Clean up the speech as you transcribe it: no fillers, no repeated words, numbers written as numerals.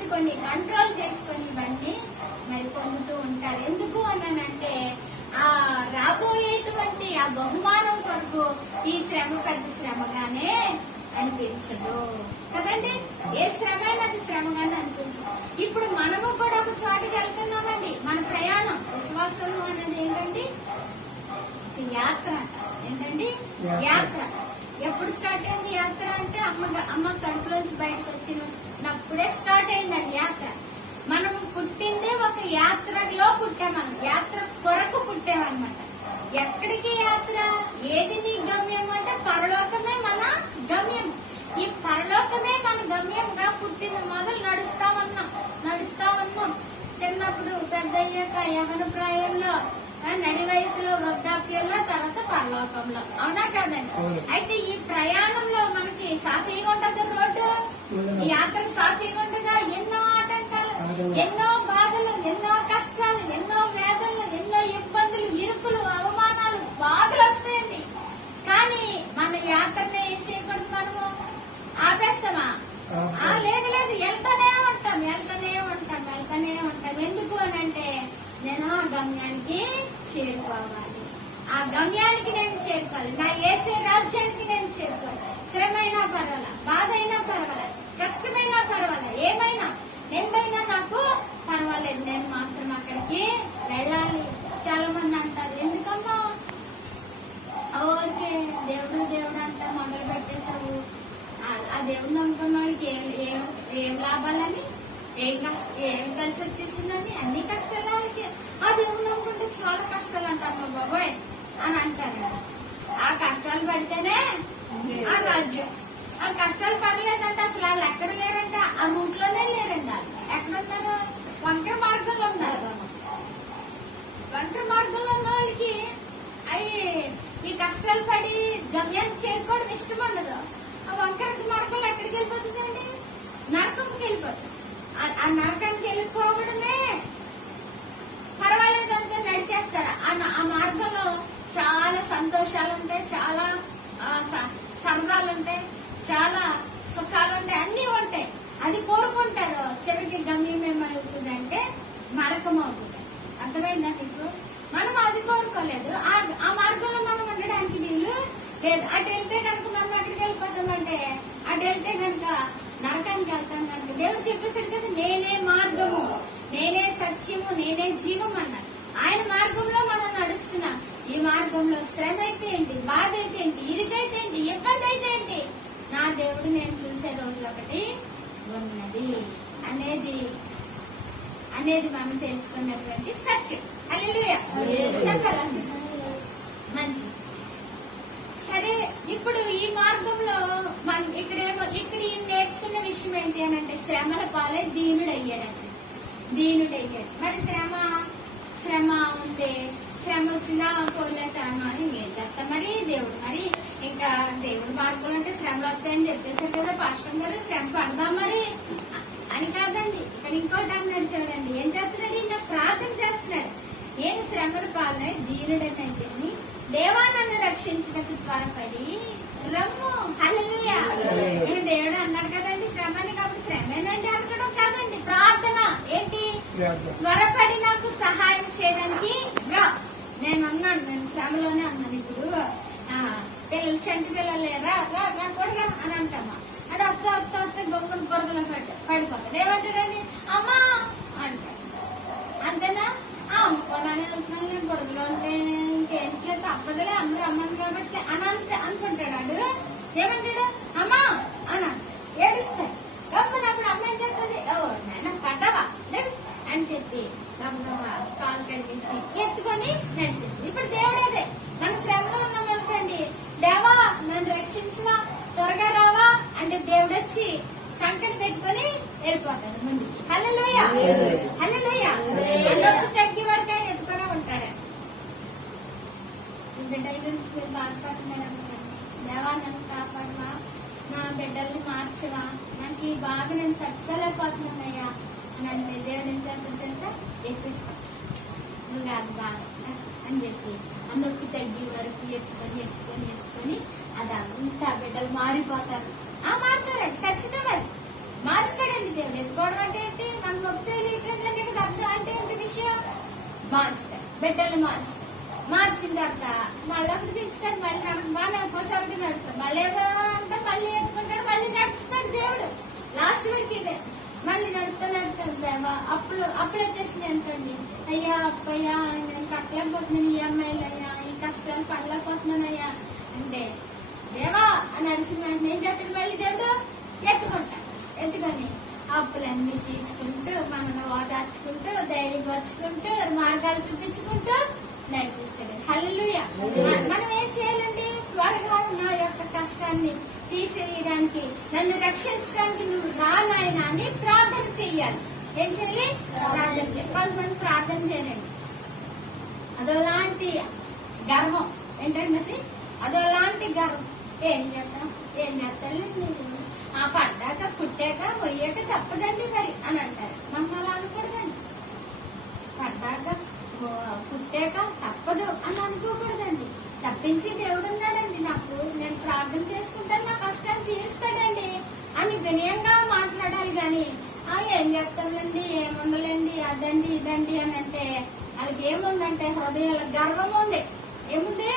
ఓర్చుకొని control చేసుకొని ఇవన్నీ మరి పొందుతూ ఉంటారు. ఎందుకు అనంటే ఆ రాబోయేటువంటి ఆ బహుమానం కొరకు ఈ శ్రమ పెద్ద శ్రమగానే అనిపించదు కదండి. ఏ శ్రమ అయినా అది శ్రమగానే అనిపించదు. ఇప్పుడు మనము కూడా ఒక చోటుకి వెళ్తున్నామండి. మన ప్రయాణం విశ్వాసం అనేది ఏంటండి? యాత్ర. ఏంటండి? యాత్ర. ఎప్పుడు స్టార్ట్ అయింది యాత్ర అంటే అమ్మ కడుపులోంచి బయటకు వచ్చినప్పుడే స్టార్ట్ అయిందండి యాత్ర. మనం పుట్టిందే ఒక యాత్రలో పుట్టాం. మనం యాత్ర కొరకు పుట్టామన్నమాట. ఎక్కడికి యాత్ర? ఏది నీ గమ్యం అంటే పరలోకమే మన గమ్యం. ఈ పరలోకమే మన గమ్యంగా పుట్టిన మొదలు నడుస్తా ఉన్నాం. చిన్నప్పుడు పెద్ద అయ్యాక యవన ప్రాయంలో, నడి వయసులో, వృద్ధాప్యంలో, తర్వాత పరలోకంలో. అవునా కాదండి? అయితే ఈ ప్రయాణంలో మనకి సాఫీగా ఉంటుందా రోడ్డు? ఈ యాత్ర సాఫీగా ఉంటుందా? ఎన్నో ఆటంకాలు, ఎన్నో బాధలు, ఎన్నో కష్టాలు, ఎన్నో వేదనలు, ఎన్నో ఇబ్బందులు, ఇరుకులు, అవమానాలు, బాధలు వస్తాయండి. కానీ మన యాత్రని ఏం చేయకూడదు? మనము ఆపేస్తామా? లేదు, వెళ్తానే ఉంటాం. ఎందుకు అనంటే నేను ఆ గమ్యానికి చేరుకోవాలి. ఆ గమ్యానికి నేను చేరుకోవాలి. నా యేసే రాజ్యానికి నేను చేరుకోవాలి. శ్రమ అయినా పర్వాలా, బాధ అయినా పర్వాలా, కష్టమైనా పర్వాలా, ఏమైనా ఎంతైనా నాకు పర్వాలేదు, నేను మాత్రం అక్కడికి వెళ్ళాలి. చాలా మంది అంటారు, ఎందుకమ్మా ఓకే దేవుడు అంతా మొదలు పెట్టేశావు, ఆ దేవుడు నమ్ముకున్న వాళ్ళకి ఏం లాభాలని, ఏం కలిసి వచ్చేసిందని, అన్ని కష్టాలు ఆ దేవుడు నమ్ముకుంటే చాలా కష్టాలు అంటారు బాబోయ్ అని అంటారు. ఆ కష్టాలు పడితేనే ఆ రాజ్యం. ఆ కష్టాలు పడలేదంటే అసలు వాళ్ళు ఎక్కడ లేరంట, ఆ రూట్ లోనే లేరండి. వాళ్ళు ఎక్కడున్నారు? వంకర మార్గంలో ఉన్నారు. వంకర మార్గంలో ఉన్న వాళ్ళకి ఈ కష్టాలు పడి గమ్యానికి చేరుకోవడం ఇష్టం ఉండదు. ఆ వంకర మార్గంలో ఎక్కడికి వెళ్ళిపోతుందండి? నరకంకి వెళ్ళిపోతుంది. ఆ నరకానికి వెళ్ళిపోవడమే పర్వాలేదు అంతా నడిచేస్తారు. ఆ మార్గంలో చాలా సంతోషాలు ఉంటాయి, చాలా సరదాలు ఉంటాయి, చాలా సుఖాలు ఉంటాయి, అన్ని ఉంటాయి. అది కోరుకుంటారు. చివరికి గమ్యం ఏమవుతుందంటే నరకం అవుతుంది. అర్థమైందా మీకు? మనం అది కోరుకోలేదు. ఆ మార్గంలో మనం ఉండడానికి వీలు లేదు. అటు వెళ్తే కనుక మనం అక్కడికి వెళ్ళిపోతామంటే, అటు వెళ్తే కనుక నరకానికి వెళ్తాం కనుక దేవుడు చెప్పేసాడు కదా, నేనే మార్గము, నేనే సత్యము, నేనే జీవం అన్నాడు. ఆయన మార్గంలో మనం నడుస్తున్నాం. ఈ మార్గంలో శ్రమ అయితే ఏంటి, బాధ అయితే ఏంటి, ఇరుకైతే ఏంటి, ఇబ్బంది అయితే ఏంటి, నా దేవుడు నేను చూసే రోజు ఒకటి ఉన్నది అనేది మనం తెలుసుకున్నటువంటి సత్యం. హల్లెలూయా చెప్పాలండి. మంచి సరే. ఇప్పుడు ఈ మార్గంలో మనం ఇక్కడ నేర్చుకున్న విషయం ఏంటి అని అంటే, శ్రమల పాలే దీనుడయ్యాడండి. మరి శ్రమ ఉంటే, శ్రమ వచ్చినా పోలేస్తాను అని ఏం చేస్తాం మరి? దేవుడు మరి ఇంకా దేవుడు మార్గంలో అంటే శ్రమలు వస్తాయని చెప్పేశారు కదా పాస్టర్ గారు, శ్రమ పడదాం మరి అని కాదండి. ఇక్కడ ఇంకోటి అన్నాడు చూడండి, ఏం చేస్తున్నాడు? ఇంకా ప్రార్థన చేస్తున్నాడు. నేను శ్రమల పాలనే దీనుడనైతే దేవా నన్ను రక్షించినట్టు త్వరపడి రమ్ము. హల్లెలూయా. దేవుడు అన్నాడు కదండి శ్రమని, కాబట్టి శ్రమేనండి అనుకోవడం కాదండి, ప్రార్థన. ఏంటి? త్వరపడి నాకు సహాయం చేయడానికి రా. నేను శ్రమలోనే అన్నాను. ఇప్పుడు పిల్లలు, చంటి పిల్లలు లేరా, కూడా అని అంటామా? అంటే అత్త గొప్పని బురదలో పడిపోతాడు. ఏమంటాడని? అమ్మా అంటాడు. అంతేనా? అమ్ముకోవడానికి వెళ్తున్నాను నేను బురదలో ఉంటే ఇంకేంట్లో తప్పదులే, అందరూ అమ్మాను కాబట్టి అని అనుకుంటాడు. ఏమంటాడు? అమ్మా అని ఏడుస్తాడు. గమ్మనప్పుడు అమ్మాయి చేస్తుంది, నాయన పడ్డావా లేదు అని చెప్పి గమ్మగా కాలు కట్టేసి ఎత్తుకొని నడిపింది. ఇప్పుడు దేవుడేదే. మన శ్రమలో ఉన్నాం అనుకోండి, దేవా నన్ను రక్షించవా, త్వరగా రావా అంటే దేవుడు వచ్చి చంకని పెట్టుకొని వెళ్ళిపోతాడు ముందు. హల్లెలూయా. తగ్గి వరకు ఆయన ఎత్తుకొని ఉంటాడు. బిడ్డల గురించి మీరు బాధపడుతున్నారు అనుకోండి, దేవా నన్ను కాపాడవా, నా బిడ్డల్ని మార్చవా, నాకు ఈ బాధ నేను తట్టుకోలేకపోతున్నానయ్యా నన్ను దేవుడు ఏం చేస్తాడు తెలుసా? ఎక్కిస్తాం. నువ్వు కాదు బాధ అని చెప్పి ఆ నొప్పి తగ్గి వరకు ఎత్తుకొని అదంతా బిడ్డలు మారిపోతారు. మారుతారండి, ఖచ్చితంగా మారుస్తాడండి దేవుడు. ఎత్తుకోవడం అంటే ఏంటి? మన మొత్తం తెలియట్లేదంటే ఇక్కడ అర్థం అంటే ఏంటి విషయం? మారుస్తాయి, బిడ్డలు మారుస్తాయి. మార్చిన తర్వాత మళ్ళీ అప్పుడు తీస్తాడు, మళ్ళీ బాగా ఒకసారి నడుస్తాడు, మళ్ళీ ఏదో అంటే మళ్ళీ ఎత్తుకుంటాడు, మళ్ళీ నడుచుతాడు దేవుడు. లాస్ట్ వరకు ఇదే మళ్ళీ నడుపుతాడు దేవా. అప్పుడు వచ్చేసింది అనుకోండి, అయ్యా అప్పయ్యా నేను కట్టలేకపోతున్నాను, ఈఎంఐలు అయ్యా, ఈ కష్టాలు పడలేకపోతున్నానయ్యా అంటే దేవా అని అరిసిన వెంటనే ఏం చేస్తాడు? మళ్ళీ దేవుడు ఎత్తుకుంటాడు. ఎత్తుకొని అప్పులన్నీ తీర్చుకుంటూ మనల్ని ఓదార్చుకుంటూ ధైర్యపరుచుకుంటూ మార్గాలు చూపించుకుంటూ నడిపిస్తాడు. హల్లెలూయా. మనం ఏం చేయాలండి? త్వరగా నా యొక్క కష్టాన్ని తీసేయడానికి, నన్ను రక్షించడానికి నువ్వు రా నాయనా అని ప్రార్థన చెయ్యాలి. ఏం చేయాలి? ప్రార్థన చేయాలి. కొంతమంది ప్రార్థన చేయాలండి, అదోలాంటి గర్వం. ఏంటంటే అదోలాంటి గర్వం. ఏం చేస్తాడు మీరు? ఆ పడ్డాక పుట్టాక మొయ్యాక తప్పదండి మరి అని అంటారు. మనం అలా అనకూడదండి. పడ్డాక పుట్టాక తప్పదు అని అనుకోకూడదండి. తప్పించి దేవుడు ఉన్నాడండి నాకు, నేను ప్రార్థన చేసుకుంటాను, నా కష్టాన్ని తీరుస్తాడండి అని వినయంగా మాట్లాడాలి. గాని ఏం చెప్తాంలేండి, ఏముండలేండి, అదండి ఇదండి అని అంటే వాళ్ళకి ఏముందంటే హృదయాల గర్వం ఉంది. ఏముంది?